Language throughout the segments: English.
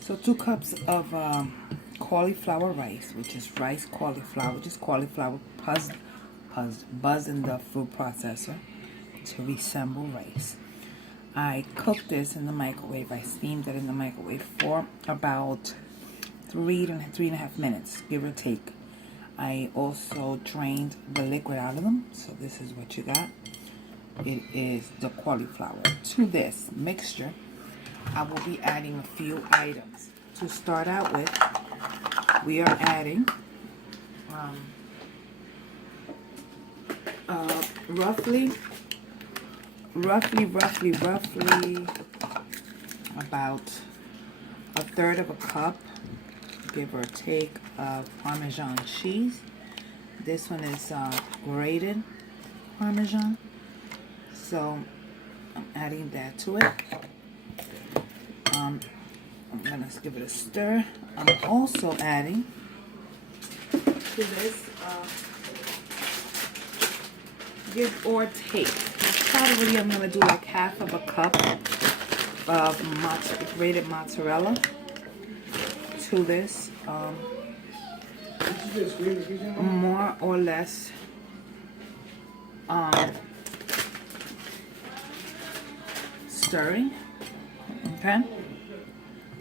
So 2 cups of cauliflower rice, which is rice cauliflower, just cauliflower buzz in the food processor to resemble rice. I cooked this in the microwave. I steamed it in the microwave for about 3.5 minutes, give or take. I also drained the liquid out of them, so this is what you got. It is the cauliflower. To this mixture, I will be adding a few items. To start out with, we are adding roughly about a third of a cup, give or take, of Parmesan cheese. This one is grated Parmesan, so I'm adding that to it. I'm gonna give it a stir. I'm also adding to this, give or take, probably I'm gonna do like half of a cup of grated mozzarella to this, more or less stirring. Okay,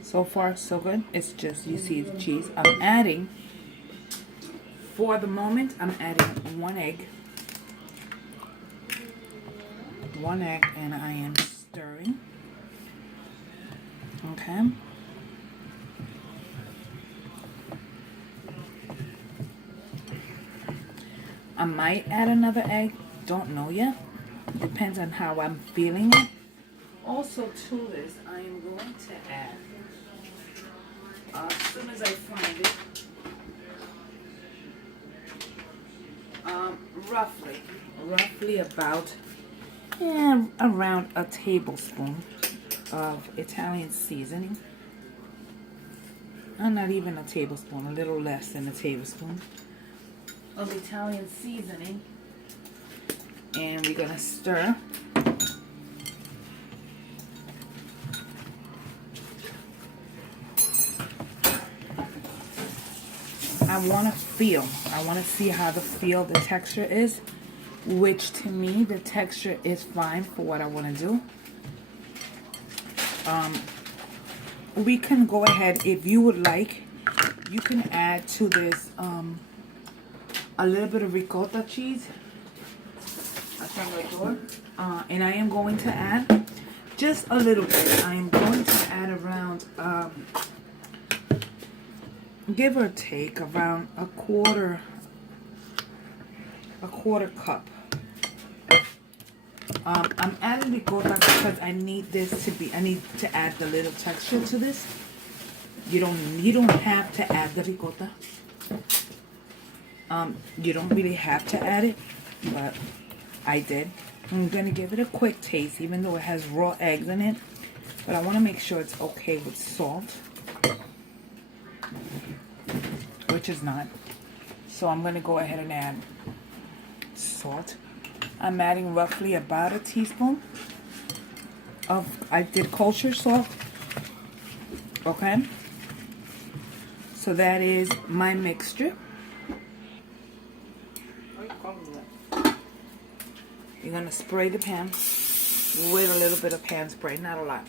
so far so good. It's just, you see the cheese. I'm adding, for the moment, I'm adding one egg, and I am stirring. Okay, I might add another egg, don't know yet, depends on how I'm feeling it. Also to this, I am going to add, as soon as I find it, roughly about around a tablespoon of Italian seasoning. Not even a tablespoon, a little less than a tablespoon of Italian seasoning. And we're gonna stir. I want to see how the texture is, which to me the texture is fine for what I want to do. We can go ahead, if you would like, you can add to this a little bit of ricotta cheese. And I am going to add just a little bit. I am going to add around give or take around a quarter cup. I'm adding ricotta because I need to add the little texture to this. You don't have to add the ricotta. You don't really have to add it, but I did. I'm gonna give it a quick taste, even though it has raw eggs in it, but I want to make sure it's okay with salt, which is not. So I'm gonna go ahead and add salt. I'm adding roughly about a teaspoon of, I did kosher salt. Okay, so that is my mixture. You're gonna spray the pan with a little bit of pan spray, not a lot.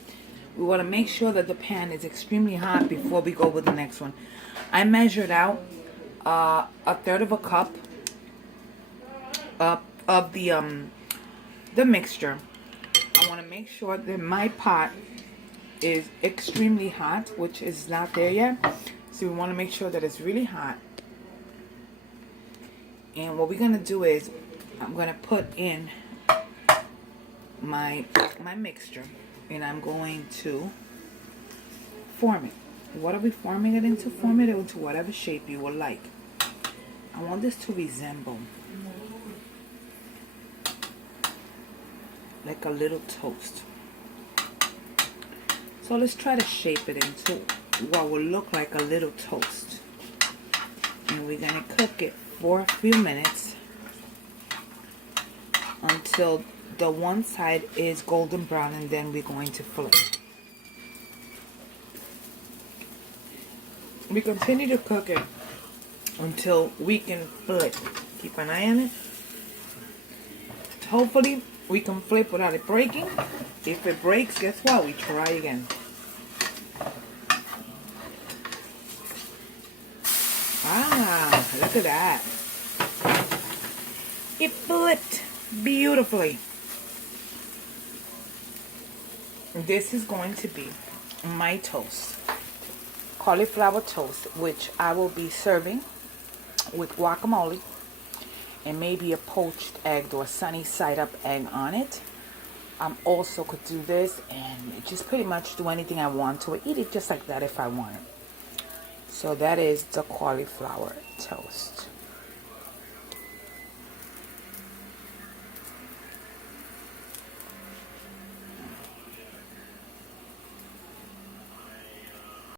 We want to make sure that the pan is extremely hot before we go with the next one. I measured out a third of a cup of the mixture. I want to make sure that my pot is extremely hot, which is not there yet. So we want to make sure that it's really hot. And what we're gonna do is, I'm gonna put in my mixture, and I'm going to form it. What are we forming it into? Form it into whatever shape you would like. I want this to resemble like a little toast. So let's try to shape it into what will look like a little toast. And we're gonna cook it for a few minutes until the one side is golden brown, and then we're going to flip. we continue to cook it until we can flip. Keep an eye on it. Hopefully we can flip without it breaking. If it breaks, guess what? We try again. Ah, look at that. It flipped beautifully. This is going to be my toast. Cauliflower toast, which I will be serving with guacamole and maybe a poached egg or a sunny side up egg on it. Also could do this and just pretty much do anything I want to it. Eat it just like that if I want it. So that is the cauliflower toast.